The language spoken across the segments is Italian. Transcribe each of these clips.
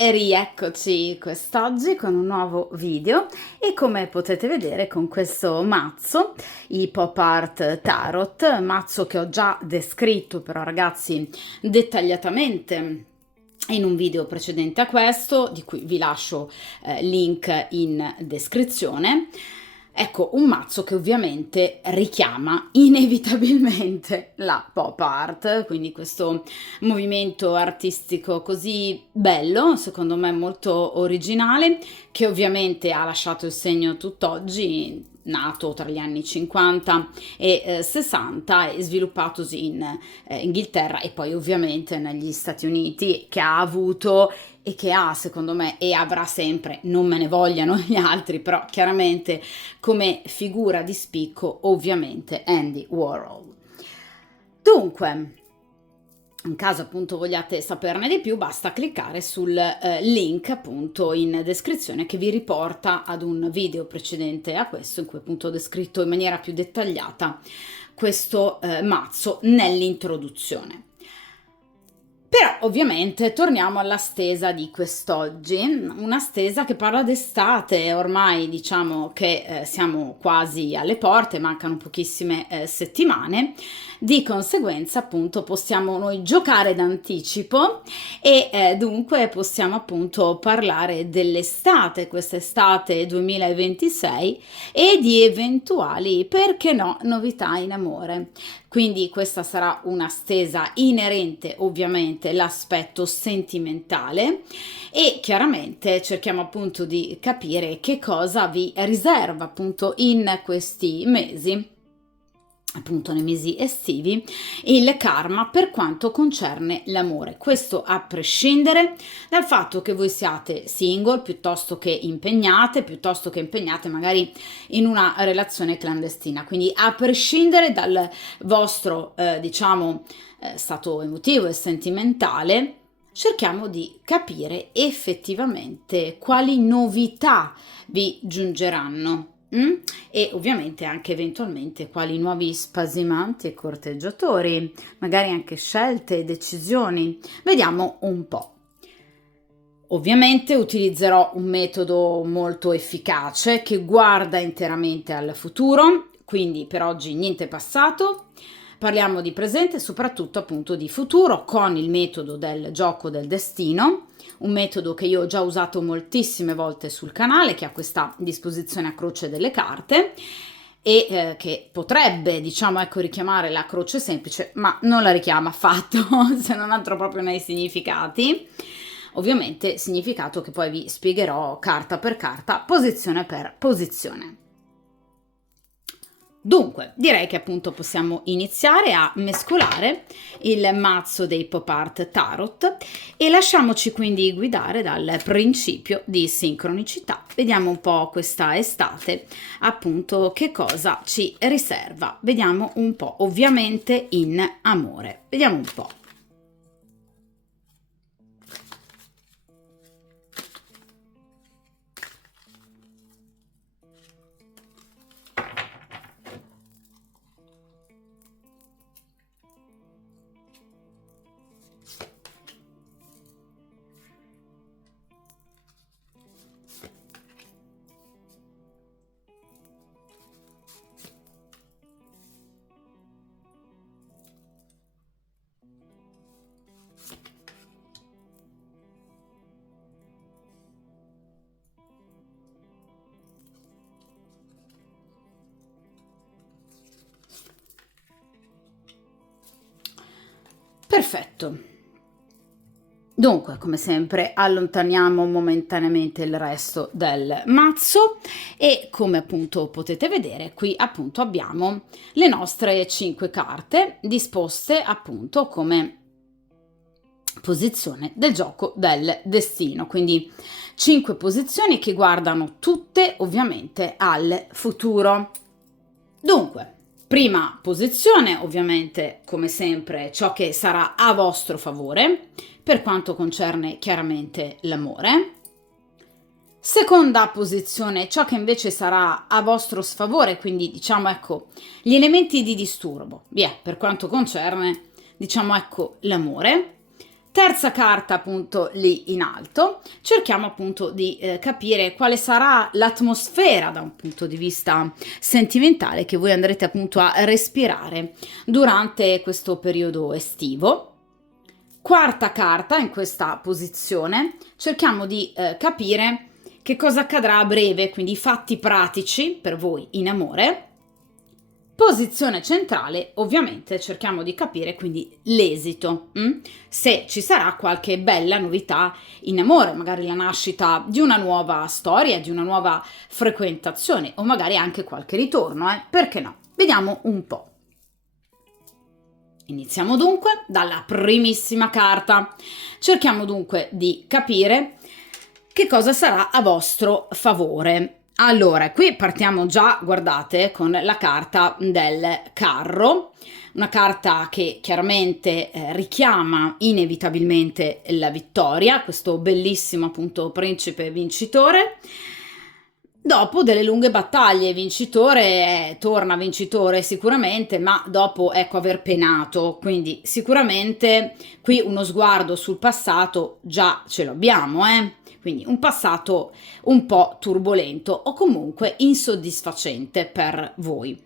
E rieccoci quest'oggi con un nuovo video e come potete vedere con questo mazzo, i Pop Art Tarot, mazzo che ho già descritto però ragazzi dettagliatamente in un video precedente a questo, di cui vi lascio link in descrizione. Ecco, un mazzo che ovviamente richiama inevitabilmente la pop art, quindi questo movimento artistico così bello, secondo me molto originale, che ovviamente ha lasciato il segno tutt'oggi, nato tra gli anni 50 e 60 e sviluppatosi in Inghilterra e poi ovviamente negli Stati Uniti, che ha avuto e che ha, secondo me, e avrà sempre, non me ne vogliano gli altri, però chiaramente come figura di spicco, ovviamente Andy Warhol. Dunque, in caso appunto vogliate saperne di più, basta cliccare sul link appunto in descrizione che vi riporta ad un video precedente a questo, in cui appunto ho descritto in maniera più dettagliata questo mazzo nell'introduzione. Però ovviamente torniamo alla stesa di quest'oggi, una stesa che parla d'estate, ormai diciamo che siamo quasi alle porte, mancano pochissime settimane, di conseguenza appunto possiamo noi giocare d'anticipo e dunque possiamo appunto parlare dell'estate, quest'estate 2026 e di eventuali, perché no, novità in amore. Quindi questa sarà una stesa inerente ovviamente all'aspetto sentimentale e chiaramente cerchiamo appunto di capire che cosa vi riserva appunto in questi mesi, appunto nei mesi estivi, il karma per quanto concerne l'amore. Questo a prescindere dal fatto che voi siate single piuttosto che impegnate magari in una relazione clandestina, quindi a prescindere dal vostro stato emotivo e sentimentale, cerchiamo di capire effettivamente quali novità vi giungeranno. E ovviamente anche eventualmente quali nuovi spasimanti e corteggiatori, magari anche scelte e decisioni. Vediamo un po'. Ovviamente utilizzerò un metodo molto efficace che guarda interamente al futuro, quindi per oggi niente passato. Parliamo di presente e soprattutto appunto di futuro con il metodo del gioco del destino, un metodo che io ho già usato moltissime volte sul canale, che ha questa disposizione a croce delle carte e che potrebbe, diciamo, ecco, richiamare la croce semplice, ma non la richiama affatto, se non altro proprio nei significati. Ovviamente significato che poi vi spiegherò carta per carta, posizione per posizione. Dunque, direi che appunto possiamo iniziare a mescolare il mazzo dei Pop Art Tarot e lasciamoci quindi guidare dal principio di sincronicità. Vediamo un po' questa estate, appunto, che cosa ci riserva. Vediamo un po', ovviamente in amore. Vediamo un po'. Perfetto. Dunque, come sempre, allontaniamo momentaneamente il resto del mazzo e come appunto potete vedere, qui appunto abbiamo le nostre 5 carte disposte appunto come posizione del gioco del destino, quindi 5 posizioni che guardano tutte ovviamente al futuro. Dunque, prima posizione, ovviamente, come sempre, ciò che sarà a vostro favore, per quanto concerne chiaramente l'amore. Seconda posizione, ciò che invece sarà a vostro sfavore, quindi diciamo ecco, gli elementi di disturbo, via, per quanto concerne, diciamo ecco, l'amore. Terza carta appunto lì in alto, cerchiamo appunto di capire quale sarà l'atmosfera da un punto di vista sentimentale che voi andrete appunto a respirare durante questo periodo estivo. Quarta carta in questa posizione, cerchiamo di capire che cosa accadrà a breve, quindi i fatti pratici per voi in amore. Posizione centrale, ovviamente cerchiamo di capire quindi l'esito, se ci sarà qualche bella novità in amore, magari la nascita di una nuova storia, di una nuova frequentazione o magari anche qualche ritorno, perché no? Vediamo un po'. Iniziamo dunque dalla primissima carta. Cerchiamo dunque di capire che cosa sarà a vostro favore. Allora, qui partiamo già, guardate, con la carta del carro, una carta che chiaramente richiama inevitabilmente la vittoria, questo bellissimo appunto principe vincitore. Dopo delle lunghe battaglie, vincitore torna vincitore sicuramente, ma dopo ecco aver penato, quindi sicuramente qui uno sguardo sul passato già ce l'abbiamo, quindi un passato un po' turbolento o comunque insoddisfacente per voi.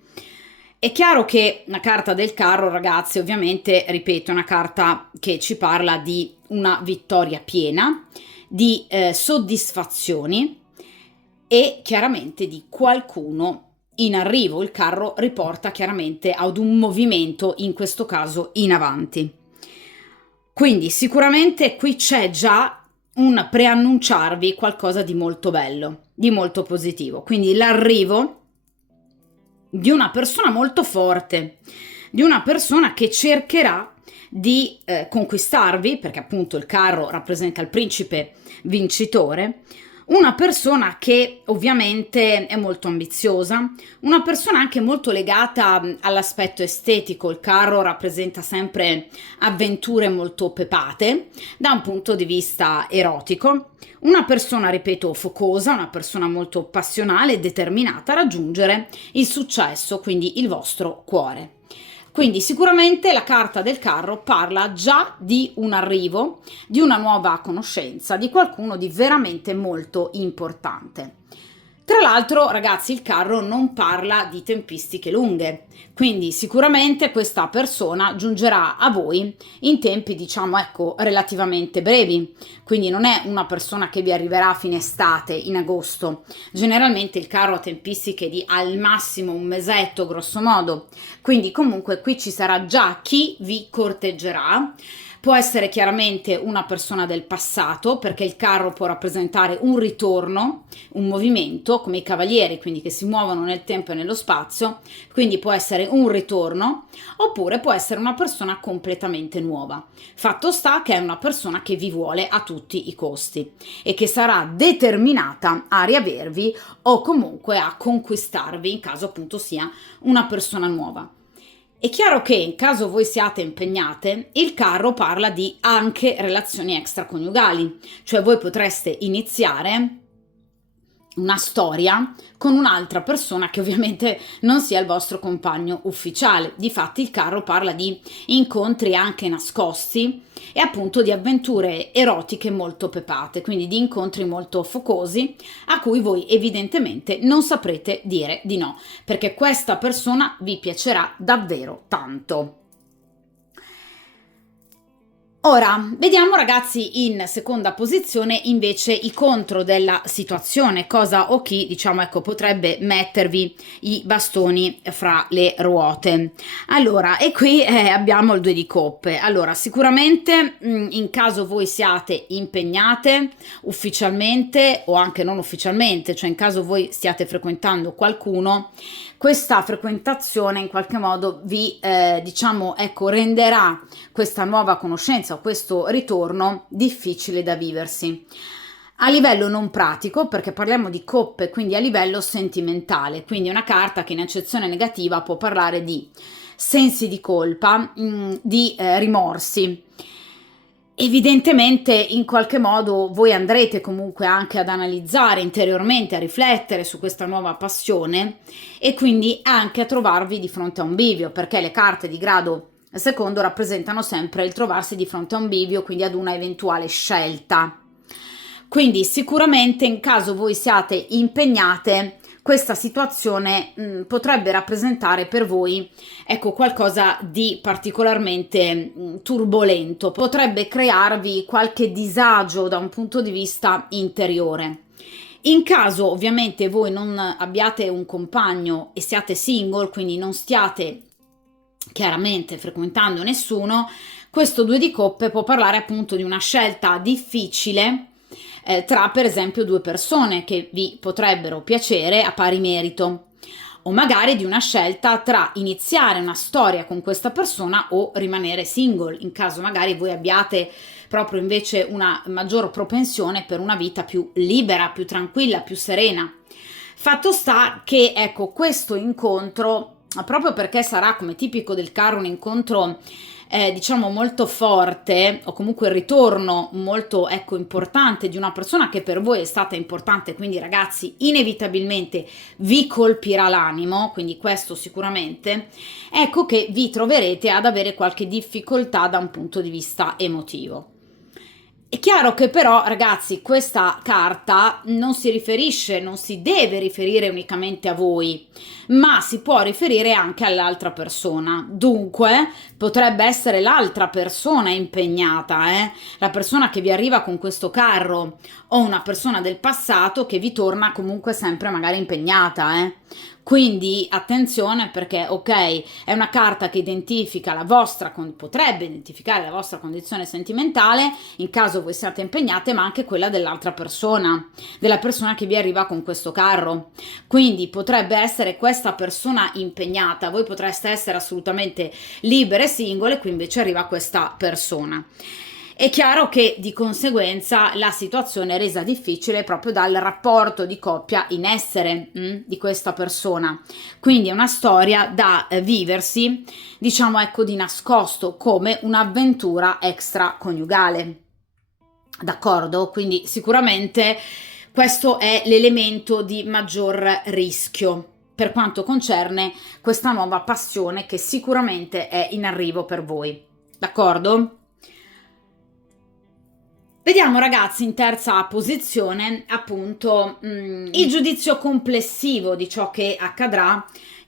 È chiaro che la carta del carro, ragazzi, ovviamente, ripeto, è una carta che ci parla di una vittoria piena, di soddisfazioni e chiaramente di qualcuno in arrivo. Il carro riporta chiaramente ad un movimento, in questo caso in avanti. Quindi sicuramente qui c'è già un preannunciarvi qualcosa di molto bello, di molto positivo. Quindi l'arrivo di una persona molto forte, di una persona che cercherà di conquistarvi, perché appunto il carro rappresenta il principe vincitore, una persona che ovviamente è molto ambiziosa, una persona anche molto legata all'aspetto estetico. Il carro rappresenta sempre avventure molto pepate da un punto di vista erotico, una persona, ripeto, focosa, una persona molto passionale e determinata a raggiungere il successo, quindi il vostro cuore. Quindi sicuramente la carta del carro parla già di un arrivo, di una nuova conoscenza, di qualcuno di veramente molto importante. Tra l'altro, ragazzi, il carro non parla di tempistiche lunghe, quindi sicuramente questa persona giungerà a voi in tempi, diciamo, ecco, relativamente brevi. Quindi non è una persona che vi arriverà a fine estate, in agosto. Generalmente il carro ha tempistiche di al massimo un mesetto, grosso modo. Quindi comunque qui ci sarà già chi vi corteggerà. Può essere chiaramente una persona del passato, perché il carro può rappresentare un ritorno, un movimento, come i cavalieri, quindi che si muovono nel tempo e nello spazio, quindi può essere un ritorno, oppure può essere una persona completamente nuova. Fatto sta che è una persona che vi vuole a tutti i costi e che sarà determinata a riavervi o comunque a conquistarvi in caso appunto sia una persona nuova. È chiaro che in caso voi siate impegnate, il carro parla di anche relazioni extraconiugali, cioè voi potreste iniziare una storia con un'altra persona che ovviamente non sia il vostro compagno ufficiale. Difatti il carro parla di incontri anche nascosti e appunto di avventure erotiche molto pepate, quindi di incontri molto focosi a cui voi evidentemente non saprete dire di no, perché questa persona vi piacerà davvero tanto. Ora, vediamo ragazzi in seconda posizione invece i contro della situazione, cosa o chi diciamo ecco potrebbe mettervi i bastoni fra le ruote. Allora, e qui abbiamo il 2 di coppe. Allora, sicuramente in caso voi siate impegnate ufficialmente o anche non ufficialmente, cioè in caso voi stiate frequentando qualcuno, questa frequentazione in qualche modo vi diciamo ecco renderà questa nuova conoscenza o questo ritorno difficile da viversi. A livello non pratico, perché parliamo di coppe, quindi a livello sentimentale, quindi una carta che in accezione negativa può parlare di sensi di colpa, di rimorsi. Evidentemente in qualche modo voi andrete comunque anche ad analizzare interiormente, a riflettere su questa nuova passione e quindi anche a trovarvi di fronte a un bivio, perché le carte di grado Il secondo rappresentano sempre il trovarsi di fronte a un bivio, quindi ad una eventuale scelta. Quindi sicuramente in caso voi siate impegnate, questa situazione potrebbe rappresentare per voi, ecco, qualcosa di particolarmente turbolento, potrebbe crearvi qualche disagio da un punto di vista interiore. In caso ovviamente voi non abbiate un compagno e siate single, quindi non stiate chiaramente frequentando nessuno, questo 2 di coppe può parlare appunto di una scelta difficile tra per esempio 2 persone che vi potrebbero piacere a pari merito, o magari di una scelta tra iniziare una storia con questa persona o rimanere single, in caso magari voi abbiate proprio invece una maggior propensione per una vita più libera, più tranquilla, più serena. Fatto sta che, ecco, questo incontro, proprio perché sarà, come tipico del carro, un incontro diciamo molto forte, o comunque il ritorno molto, ecco, importante di una persona che per voi è stata importante, quindi ragazzi inevitabilmente vi colpirà l'animo, quindi questo sicuramente, ecco che vi troverete ad avere qualche difficoltà da un punto di vista emotivo. È chiaro che però, ragazzi, questa carta non si riferisce, non si deve riferire unicamente a voi, ma si può riferire anche all'altra persona. Dunque, potrebbe essere l'altra persona impegnata, la persona che vi arriva con questo carro, o una persona del passato che vi torna comunque sempre magari impegnata, Quindi attenzione, perché ok, è una carta che identifica la vostra, potrebbe identificare la vostra condizione sentimentale in caso voi siate impegnate, ma anche quella dell'altra persona, della persona che vi arriva con questo carro. Quindi potrebbe essere questa persona impegnata, voi potreste essere assolutamente libere, singole, qui invece arriva questa persona. È chiaro che di conseguenza la situazione è resa difficile proprio dal rapporto di coppia in essere di questa persona. Quindi è una storia da viversi, diciamo, ecco, di nascosto, come un'avventura extraconiugale. D'accordo? Quindi sicuramente questo è l'elemento di maggior rischio per quanto concerne questa nuova passione che sicuramente è in arrivo per voi. D'accordo? Vediamo ragazzi in terza posizione appunto il giudizio complessivo di ciò che accadrà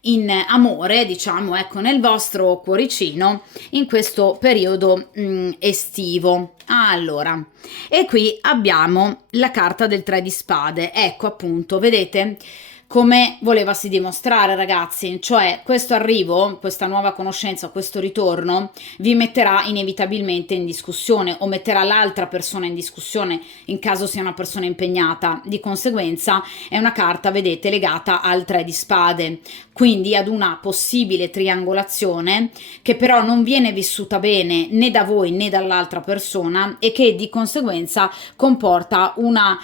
in amore, diciamo, ecco, nel vostro cuoricino in questo periodo estivo. Allora, e qui abbiamo la carta del 3 di spade, ecco appunto, vedete? Come volevasi dimostrare, ragazzi, cioè questo arrivo, questa nuova conoscenza, questo ritorno vi metterà inevitabilmente in discussione o metterà l'altra persona in discussione in caso sia una persona impegnata. Di conseguenza è una carta, vedete, legata al 3 di spade, quindi ad una possibile triangolazione che però non viene vissuta bene né da voi né dall'altra persona e che di conseguenza comporta una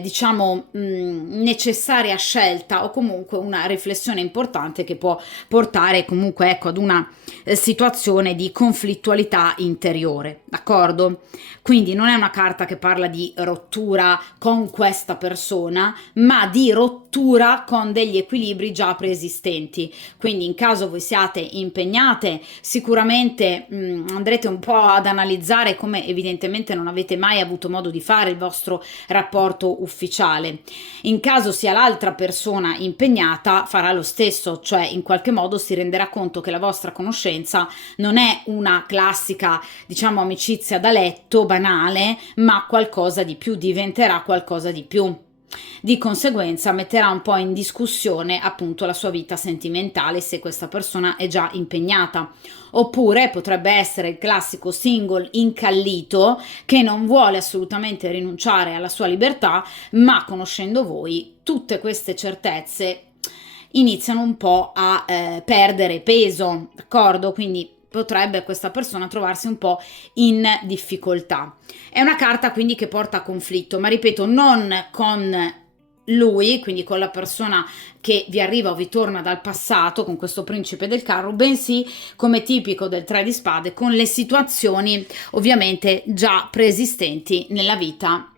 diciamo necessaria scelta o comunque una riflessione importante che può portare comunque, ecco, ad una situazione di conflittualità interiore, d'accordo? Quindi non è una carta che parla di rottura con questa persona, ma di rottura con degli equilibri già preesistenti. Quindi in caso voi siate impegnate, sicuramente andrete un po' ad analizzare, come evidentemente non avete mai avuto modo di fare, il vostro rapporto ufficiale. In caso sia l'altra persona impegnata, farà lo stesso, cioè in qualche modo si renderà conto che la vostra conoscenza non è una classica, diciamo, amicizia da letto banale, ma qualcosa di più, diventerà qualcosa di più. Di conseguenza metterà un po' in discussione appunto la sua vita sentimentale se questa persona è già impegnata, oppure potrebbe essere il classico single incallito che non vuole assolutamente rinunciare alla sua libertà, ma conoscendo voi tutte queste certezze iniziano un po' a perdere peso, d'accordo? Quindi potrebbe questa persona trovarsi un po' in difficoltà. È una carta quindi che porta a conflitto, ma ripeto, non con lui, quindi con la persona che vi arriva o vi torna dal passato, con questo principe del carro, bensì, come tipico del 3 di spade, con le situazioni ovviamente già preesistenti nella vita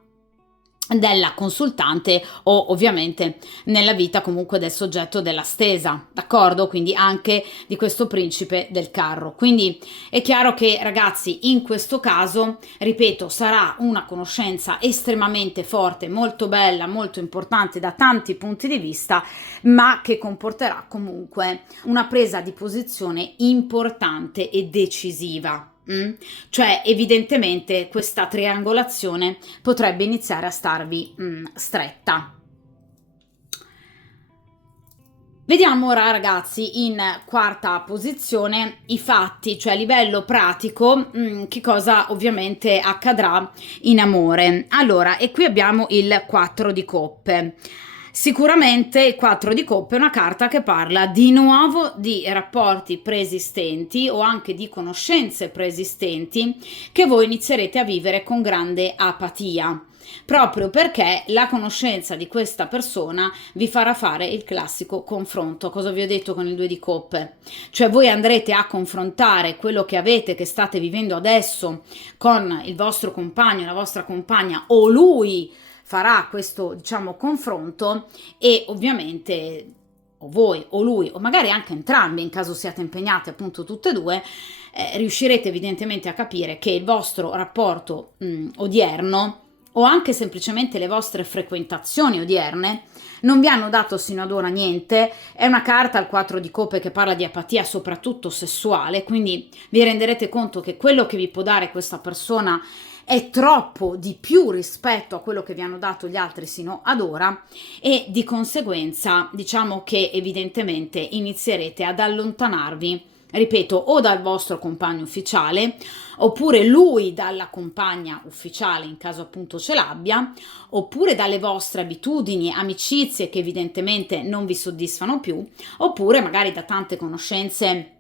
della consultante o ovviamente nella vita comunque del soggetto della stesa, d'accordo? Quindi anche di questo principe del carro. Quindi è chiaro che, ragazzi, in questo caso, ripeto, sarà una conoscenza estremamente forte, molto bella, molto importante da tanti punti di vista, ma che comporterà comunque una presa di posizione importante e decisiva. Cioè, evidentemente questa triangolazione potrebbe iniziare a starvi stretta. Vediamo ora, ragazzi, in quarta posizione i fatti, cioè a livello pratico, che cosa ovviamente accadrà in amore. Allora, e qui abbiamo il 4 di coppe. Sicuramente il 4 di coppe è una carta che parla di nuovo di rapporti preesistenti o anche di conoscenze preesistenti che voi inizierete a vivere con grande apatia, proprio perché la conoscenza di questa persona vi farà fare il classico confronto. Cosa vi ho detto con il 2 di coppe? Cioè voi andrete a confrontare quello che avete, che state vivendo adesso con il vostro compagno, la vostra compagna, o lui farà questo, diciamo, confronto, e ovviamente o voi o lui o magari anche entrambi, in caso siate impegnati appunto tutte e due, riuscirete evidentemente a capire che il vostro rapporto odierno o anche semplicemente le vostre frequentazioni odierne non vi hanno dato sino ad ora niente. È una carta, al 4 di coppe, che parla di apatia soprattutto sessuale, quindi vi renderete conto che quello che vi può dare questa persona è troppo di più rispetto a quello che vi hanno dato gli altri sino ad ora, e di conseguenza diciamo che evidentemente inizierete ad allontanarvi, ripeto, o dal vostro compagno ufficiale, oppure lui dalla compagna ufficiale in caso appunto ce l'abbia, oppure dalle vostre abitudini, amicizie che evidentemente non vi soddisfano più, oppure magari da tante conoscenze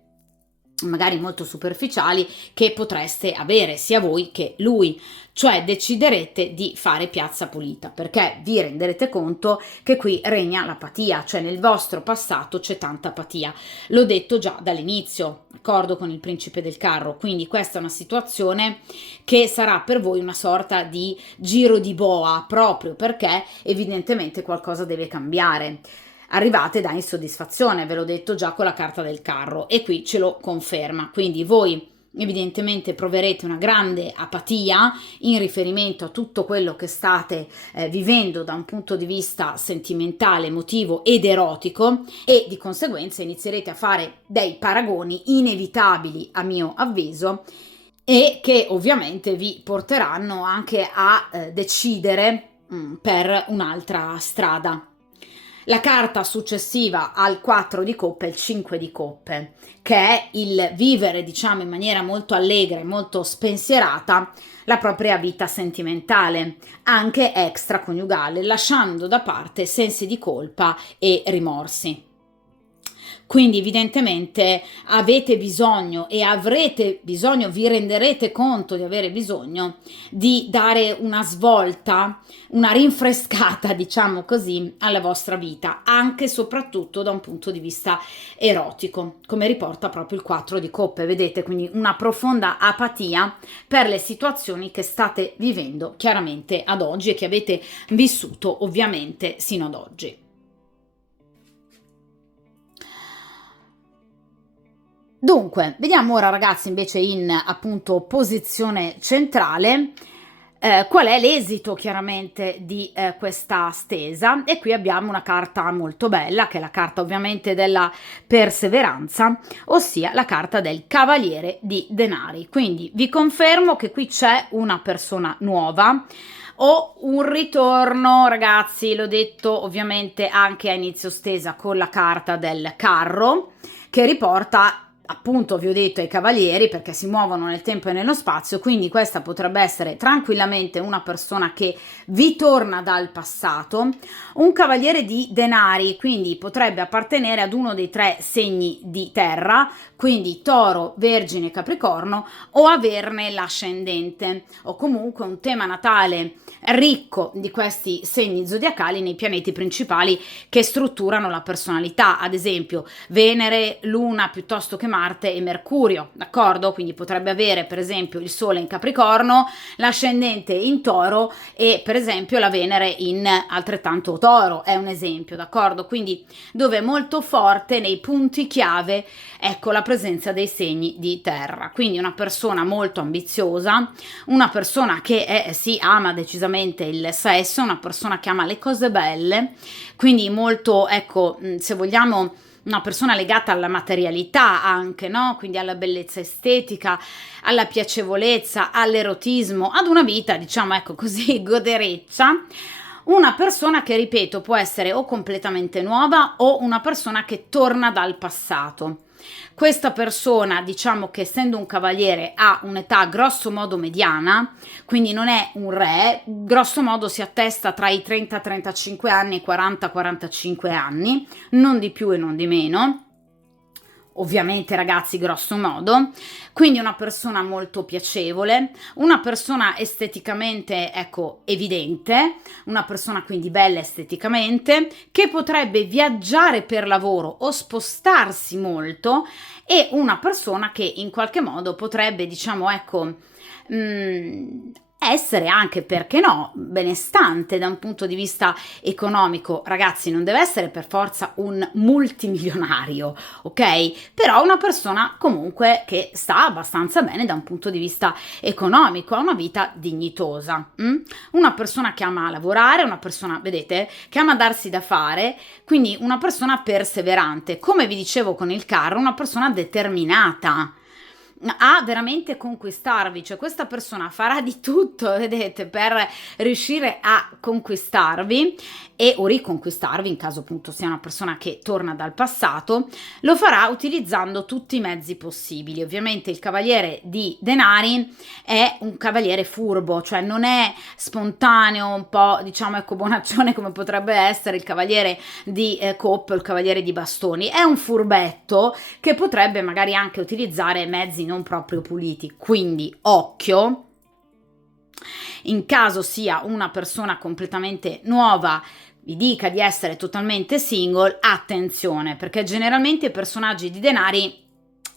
magari molto superficiali che potreste avere sia voi che lui. Cioè deciderete di fare piazza pulita, perché vi renderete conto che qui regna l'apatia, cioè nel vostro passato c'è tanta apatia. L'ho detto già dall'inizio, d'accordo, con il principe del carro. Quindi questa è una situazione che sarà per voi una sorta di giro di boa, proprio perché evidentemente qualcosa deve cambiare. Arrivate da insoddisfazione, ve l'ho detto già con la carta del carro, e qui ce lo conferma. Quindi voi evidentemente proverete una grande apatia in riferimento a tutto quello che state vivendo da un punto di vista sentimentale, emotivo ed erotico, e di conseguenza inizierete a fare dei paragoni inevitabili, a mio avviso, e che ovviamente vi porteranno anche a decidere per un'altra strada. La carta successiva al 4 di coppe è il 5 di coppe, che è il vivere, diciamo, in maniera molto allegra, molto spensierata la propria vita sentimentale, anche extraconiugale, lasciando da parte sensi di colpa e rimorsi. Quindi evidentemente avete bisogno e avrete bisogno, vi renderete conto di avere bisogno di dare una svolta, una rinfrescata, diciamo così, alla vostra vita, anche e soprattutto da un punto di vista erotico, come riporta proprio il 4 di coppe, vedete? Quindi una profonda apatia per le situazioni che state vivendo chiaramente ad oggi e che avete vissuto ovviamente sino ad oggi. Dunque, vediamo ora, ragazzi, invece in appunto posizione centrale qual è l'esito chiaramente di questa stesa, e qui abbiamo una carta molto bella, che è la carta ovviamente della perseveranza, ossia la carta del cavaliere di denari. Quindi vi confermo che qui c'è una persona nuova o un ritorno, ragazzi. L'ho detto ovviamente anche a inizio stesa con la carta del carro, che riporta appunto, vi ho detto, ai cavalieri, perché si muovono nel tempo e nello spazio. Quindi questa potrebbe essere tranquillamente una persona che vi torna dal passato. Un cavaliere di denari quindi potrebbe appartenere ad uno dei 3 segni di terra, quindi Toro, Vergine, Capricorno, o averne l'ascendente, o comunque un tema natale ricco di questi segni zodiacali nei pianeti principali che strutturano la personalità, ad esempio Venere, Luna piuttosto che Marte Marte e Mercurio, d'accordo? Quindi potrebbe avere per esempio il Sole in Capricorno, l'ascendente in Toro e per esempio la Venere in altrettanto Toro, è un esempio, d'accordo? Quindi dove è molto forte nei punti chiave, ecco, la presenza dei segni di terra. Quindi una persona molto ambiziosa, una persona che si ama decisamente il sesso, una persona che ama le cose belle, quindi molto, ecco, se vogliamo, una persona legata alla materialità anche, no? Quindi alla bellezza estetica, alla piacevolezza, all'erotismo, ad una vita, diciamo, ecco così, godereccia. Una persona che, ripeto, può essere o completamente nuova o una persona che torna dal passato. Questa persona, diciamo che essendo un cavaliere ha un'età grosso modo mediana, quindi non è un re, grosso modo si attesta tra i 30-35 anni e i 40-45 anni, non di più e non di meno. Ovviamente ragazzi, grosso modo, quindi una persona molto piacevole, una persona esteticamente, ecco, evidente, una persona quindi bella esteticamente, che potrebbe viaggiare per lavoro o spostarsi molto, e una persona che in qualche modo potrebbe, diciamo, ecco, essere anche, perché no, benestante da un punto di vista economico. Ragazzi, non deve essere per forza un multimilionario, ok? Però una persona comunque che sta abbastanza bene da un punto di vista economico, ha una vita dignitosa. Una persona che ama lavorare, una persona, vedete, che ama darsi da fare, quindi una persona perseverante. Come vi dicevo con il carro, una persona determinata a veramente conquistarvi, cioè questa persona farà di tutto, vedete, per riuscire a conquistarvi e o riconquistarvi, in caso appunto sia una persona che torna dal passato. Lo farà utilizzando tutti i mezzi possibili. Ovviamente il cavaliere di denari è un cavaliere furbo, cioè non è spontaneo, un po', diciamo, ecco, bonaccione come potrebbe essere il cavaliere di coppe o il cavaliere di bastoni. È un furbetto che potrebbe magari anche utilizzare mezzi non proprio puliti, quindi occhio. In caso sia una persona completamente nuova, vi dica di essere totalmente single, attenzione, perché generalmente i personaggi di denari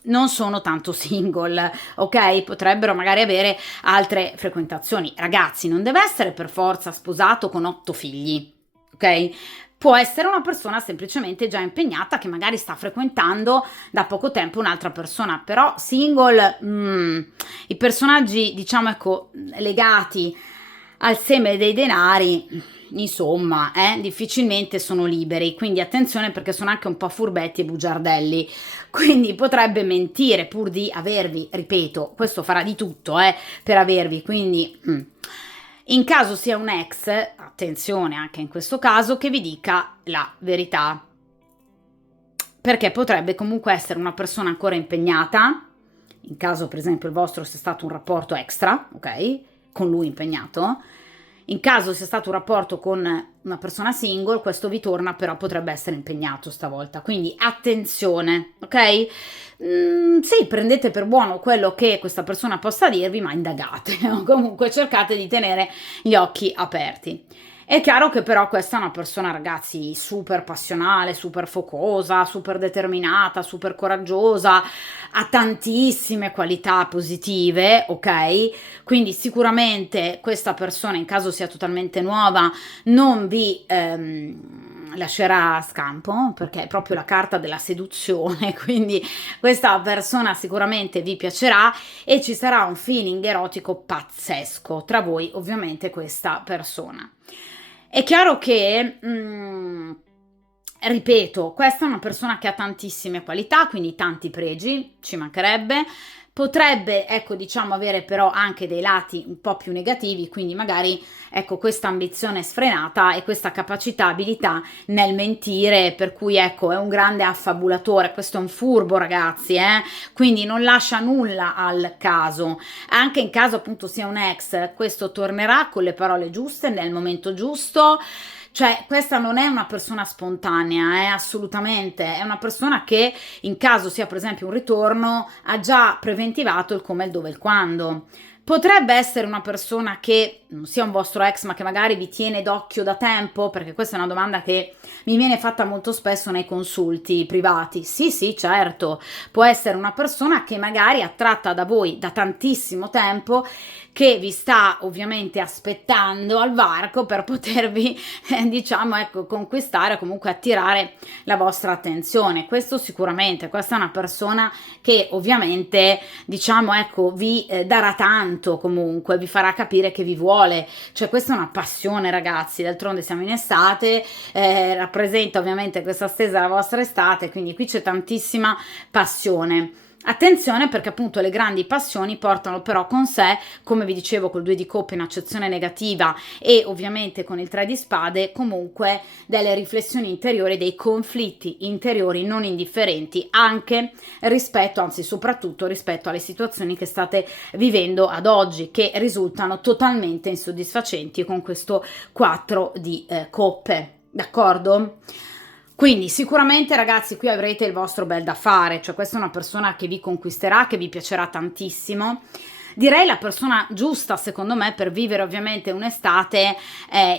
non sono tanto single, ok? Potrebbero magari avere altre frequentazioni. Ragazzi, non deve essere per forza sposato con 8 figli, ok? Può essere una persona semplicemente già impegnata che magari sta frequentando da poco tempo un'altra persona, però single, i personaggi, diciamo, ecco, legati al seme dei denari, insomma, difficilmente sono liberi, quindi attenzione perché sono anche un po' furbetti e bugiardelli, quindi potrebbe mentire pur di avervi, ripeto, questo farà di tutto per avervi, quindi in caso sia un ex, attenzione anche in questo caso che vi dica la verità, perché potrebbe comunque essere una persona ancora impegnata, in caso per esempio il vostro sia stato un rapporto extra, ok? Con lui impegnato. In caso sia stato un rapporto con una persona single, questo vi torna, però potrebbe essere impegnato stavolta, quindi attenzione, ok? Sì, prendete per buono quello che questa persona possa dirvi, ma indagate, o comunque cercate di tenere gli occhi aperti. È chiaro che però questa è una persona, ragazzi, super passionale, super focosa, super determinata, super coraggiosa, ha tantissime qualità positive, ok? Quindi sicuramente questa persona, in caso sia totalmente nuova, non vi lascerà scampo, perché è proprio la carta della seduzione, quindi questa persona sicuramente vi piacerà e ci sarà un feeling erotico pazzesco tra voi, ovviamente, questa persona. È chiaro che, ripeto, questa è una persona che ha tantissime qualità, quindi tanti pregi, ci mancherebbe. Potrebbe, ecco, diciamo, avere però anche dei lati un po' più negativi, quindi magari, ecco, questa ambizione sfrenata e questa capacità, abilità nel mentire, per cui, ecco, è un grande affabulatore, questo è un furbo, ragazzi, quindi non lascia nulla al caso. Anche in caso appunto sia un ex, questo tornerà con le parole giuste, nel momento giusto. Cioè, questa non è una persona spontanea, assolutamente, è una persona che in caso sia per esempio un ritorno ha già preventivato il come, il dove e il quando. Potrebbe essere una persona che non sia un vostro ex, ma che magari vi tiene d'occhio da tempo, perché questa è una domanda che mi viene fatta molto spesso nei consulti privati. Sì, sì, certo, può essere una persona che magari è attratta da voi da tantissimo tempo, che vi sta ovviamente aspettando al varco per potervi, diciamo, ecco, conquistare, comunque attirare la vostra attenzione. Questo sicuramente, questa è una persona che ovviamente, diciamo, ecco, vi darà tanto, comunque vi farà capire che vi vuole. Cioè questa è una passione, ragazzi, d'altronde siamo in estate, rappresenta ovviamente questa stesa la vostra estate, quindi qui c'è tantissima passione. Attenzione, perché appunto le grandi passioni portano però con sé, come vi dicevo, col 2 di coppe in accezione negativa e ovviamente con il 3 di spade, comunque delle riflessioni interiori, dei conflitti interiori non indifferenti, anche rispetto, anzi soprattutto rispetto alle situazioni che state vivendo ad oggi, che risultano totalmente insoddisfacenti con questo 4 di coppe, d'accordo? Quindi sicuramente, ragazzi, qui avrete il vostro bel da fare, cioè questa è una persona che vi conquisterà, che vi piacerà tantissimo. Direi la persona giusta, secondo me, per vivere ovviamente un'estate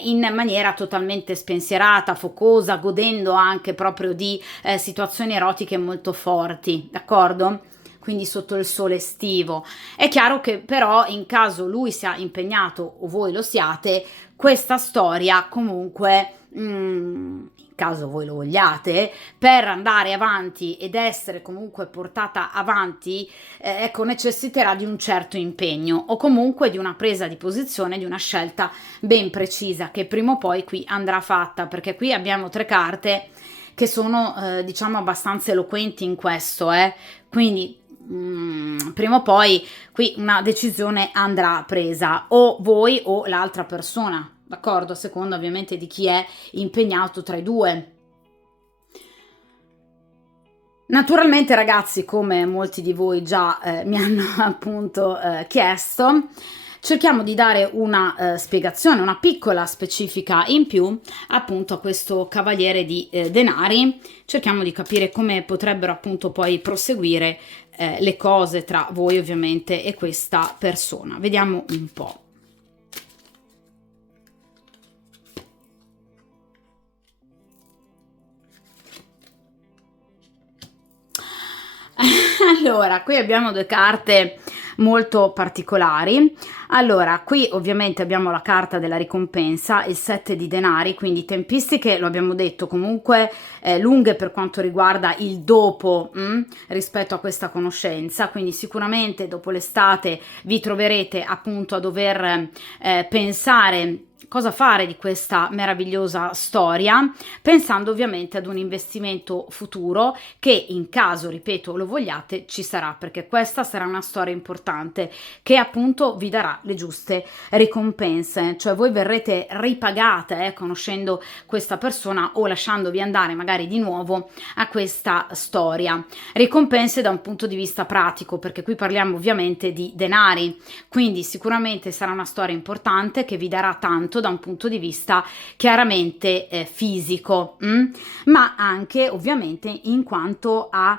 in maniera totalmente spensierata, focosa, godendo anche proprio di situazioni erotiche molto forti, d'accordo? Quindi sotto il sole estivo. È chiaro che però in caso lui sia impegnato o voi lo siate, questa storia comunque, in caso voi lo vogliate, per andare avanti ed essere comunque portata avanti, ecco, necessiterà di un certo impegno o comunque di una presa di posizione, di una scelta ben precisa che prima o poi qui andrà fatta, perché qui abbiamo 3 carte che sono diciamo abbastanza eloquenti in questo, quindi prima o poi qui una decisione andrà presa, o voi o l'altra persona, d'accordo? A seconda ovviamente di chi è impegnato tra i due. Naturalmente, ragazzi, come molti di voi già mi hanno appunto chiesto, cerchiamo di dare una spiegazione, una piccola specifica in più appunto a questo cavaliere di denari. Cerchiamo di capire come potrebbero appunto poi proseguire le cose tra voi ovviamente e questa persona. Vediamo un po'. Allora, qui abbiamo 2 carte molto particolari. Allora, qui ovviamente abbiamo la carta della ricompensa, il 7 di denari, quindi tempistiche, lo abbiamo detto, comunque lunghe per quanto riguarda il dopo rispetto a questa conoscenza, quindi sicuramente dopo l'estate vi troverete appunto a dover pensare cosa fare di questa meravigliosa storia, pensando ovviamente ad un investimento futuro che in caso, ripeto, lo vogliate, ci sarà, perché questa sarà una storia importante che appunto vi darà le giuste ricompense, cioè voi verrete ripagate conoscendo questa persona o lasciandovi andare magari di nuovo a questa storia. Ricompense da un punto di vista pratico, perché qui parliamo ovviamente di denari, quindi sicuramente sarà una storia importante che vi darà tanto da un punto di vista chiaramente fisico, ma anche ovviamente in quanto a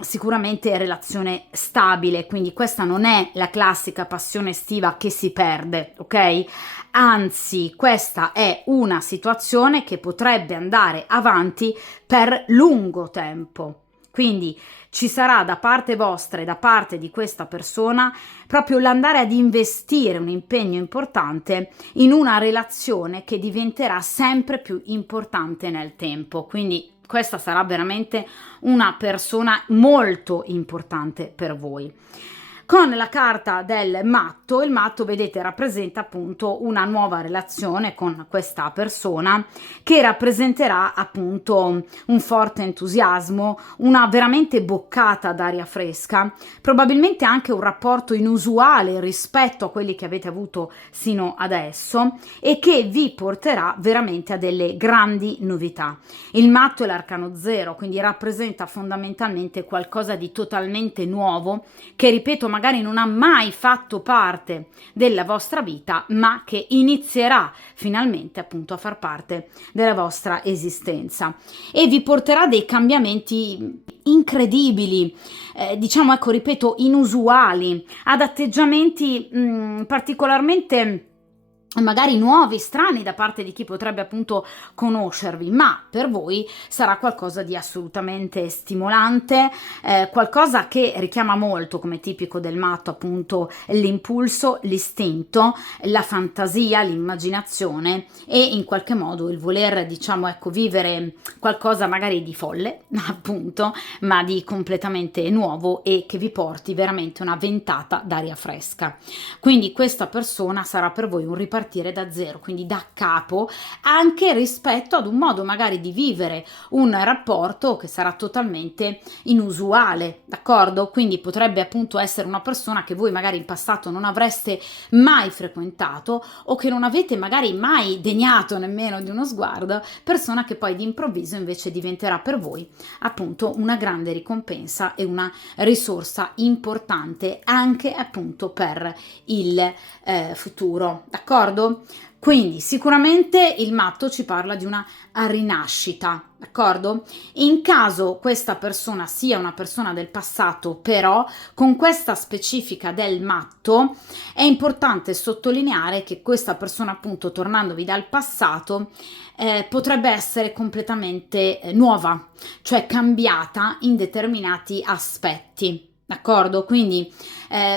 sicuramente relazione stabile, quindi questa non è la classica passione estiva che si perde, ok? Anzi, questa è una situazione che potrebbe andare avanti per lungo tempo. Quindi ci sarà da parte vostra e da parte di questa persona proprio l'andare ad investire un impegno importante in una relazione che diventerà sempre più importante nel tempo. Quindi questa sarà veramente una persona molto importante per voi. Con la carta del matto, il matto, vedete, rappresenta appunto una nuova relazione con questa persona che rappresenterà appunto un forte entusiasmo, una veramente boccata d'aria fresca, probabilmente anche un rapporto inusuale rispetto a quelli che avete avuto sino adesso e che vi porterà veramente a delle grandi novità. Il matto è l'arcano 0, quindi rappresenta fondamentalmente qualcosa di totalmente nuovo che, ripeto, magari non ha mai fatto parte della vostra vita, ma che inizierà finalmente appunto a far parte della vostra esistenza e vi porterà dei cambiamenti incredibili, diciamo, ecco, ripeto, inusuali, ad atteggiamenti particolarmente magari nuovi, strani da parte di chi potrebbe appunto conoscervi, ma per voi sarà qualcosa di assolutamente stimolante, qualcosa che richiama molto, come tipico del matto, appunto l'impulso, l'istinto, la fantasia, l'immaginazione e in qualche modo il voler, diciamo, ecco, vivere qualcosa magari di folle, appunto, ma di completamente nuovo e che vi porti veramente una ventata d'aria fresca. Quindi questa persona sarà per voi un ripartire da zero, quindi da capo, anche rispetto ad un modo magari di vivere un rapporto che sarà totalmente inusuale, d'accordo? Quindi potrebbe appunto essere una persona che voi magari in passato non avreste mai frequentato o che non avete magari mai degnato nemmeno di uno sguardo, persona che poi d'improvviso invece diventerà per voi appunto una grande ricompensa e una risorsa importante anche appunto per il futuro, d'accordo? Quindi sicuramente il matto ci parla di una rinascita, d'accordo? In caso questa persona sia una persona del passato, però con questa specifica del matto è importante sottolineare che questa persona appunto tornandovi dal passato potrebbe essere completamente nuova, cioè cambiata in determinati aspetti. D'accordo? Quindi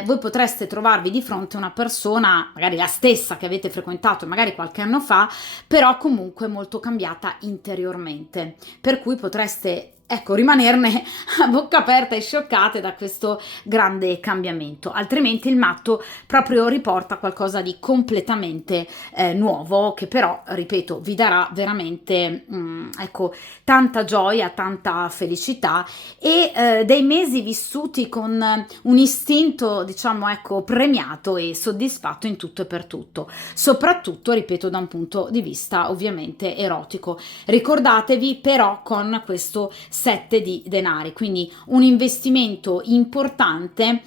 voi potreste trovarvi di fronte a una persona, magari la stessa che avete frequentato magari qualche anno fa, però comunque molto cambiata interiormente, per cui potreste ecco, rimanerne a bocca aperta e scioccate da questo grande cambiamento, altrimenti il matto proprio riporta qualcosa di completamente nuovo, che però, ripeto, vi darà veramente, ecco, tanta gioia, tanta felicità e dei mesi vissuti con un istinto, diciamo, ecco, premiato e soddisfatto in tutto e per tutto, soprattutto, ripeto, da un punto di vista ovviamente erotico. Ricordatevi però con questo 7 di denari, quindi un investimento importante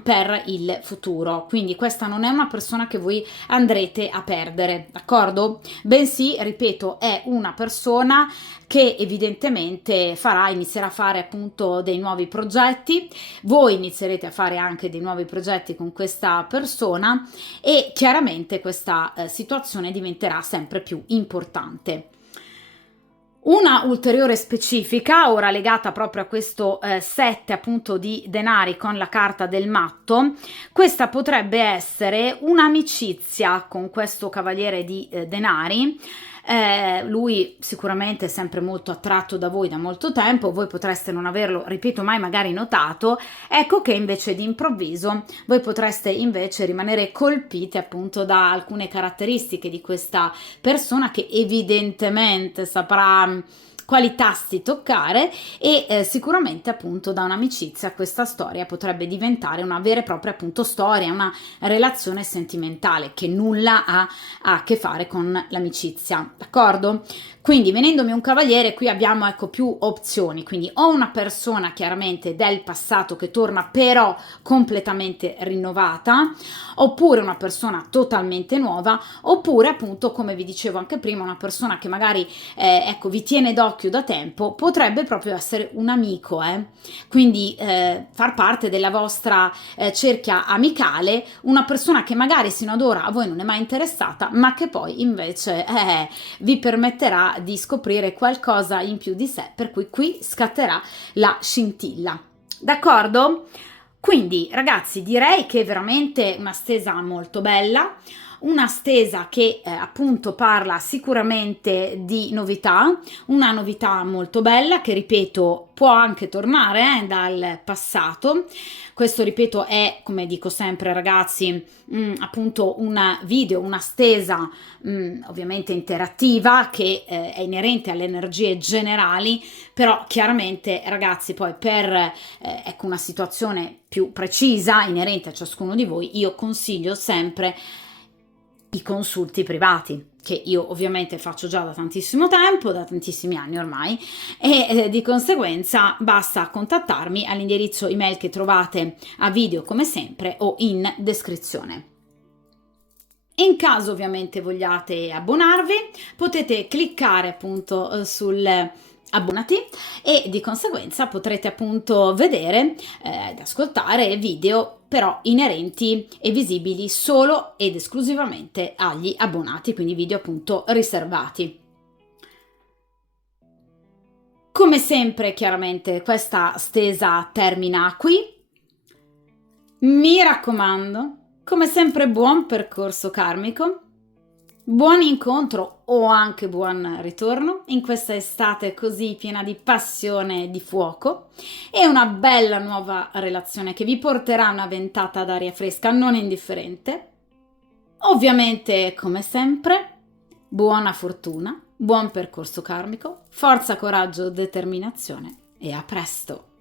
per il futuro, quindi questa non è una persona che voi andrete a perdere, d'accordo? Bensì, ripeto, è una persona che evidentemente inizierà a fare appunto dei nuovi progetti, voi inizierete a fare anche dei nuovi progetti con questa persona e chiaramente questa situazione diventerà sempre più importante. Una ulteriore specifica, ora legata proprio a questo 7 appunto di denari con la carta del matto, questa potrebbe essere un'amicizia con questo cavaliere di denari. Lui sicuramente è sempre molto attratto da voi da molto tempo, voi potreste non averlo, ripeto, mai magari notato, ecco che invece di improvviso voi potreste invece rimanere colpiti appunto da alcune caratteristiche di questa persona che evidentemente saprà quali tasti toccare e sicuramente appunto da un'amicizia questa storia potrebbe diventare una vera e propria appunto storia, una relazione sentimentale che nulla ha a che fare con l'amicizia, d'accordo? Quindi venendomi un cavaliere qui abbiamo ecco più opzioni, quindi o una persona chiaramente del passato che torna però completamente rinnovata, oppure una persona totalmente nuova, oppure appunto come vi dicevo anche prima una persona che magari ecco vi tiene d'occhio da tempo, potrebbe proprio essere un amico, quindi far parte della vostra cerchia amicale, una persona che magari sino ad ora a voi non è mai interessata ma che poi invece vi permetterà di scoprire qualcosa in più di sé, per cui qui scatterà la scintilla, d'accordo? Quindi ragazzi direi che è veramente una stesa molto bella, una stesa che appunto parla sicuramente di novità, una novità molto bella che ripeto può anche tornare dal passato. Questo ripeto è, come dico sempre ragazzi, appunto un video, una stesa ovviamente interattiva che è inerente alle energie generali, però chiaramente ragazzi poi per ecco una situazione più precisa inerente a ciascuno di voi io consiglio sempre i consulti privati, che io ovviamente faccio già da tantissimo tempo, da tantissimi anni ormai, e di conseguenza basta contattarmi all'indirizzo email che trovate a video come sempre o in descrizione. In caso ovviamente vogliate abbonarvi, potete cliccare appunto sul abbonati e di conseguenza potrete appunto vedere ed ascoltare video però inerenti e visibili solo ed esclusivamente agli abbonati, quindi video appunto riservati. Come sempre, chiaramente, questa stesa termina qui. Mi raccomando, come sempre, buon percorso karmico, buon incontro o anche buon ritorno in questa estate così piena di passione e di fuoco e una bella nuova relazione che vi porterà una ventata d'aria fresca non indifferente. Ovviamente, come sempre, buona fortuna, buon percorso karmico, forza, coraggio, determinazione e a presto!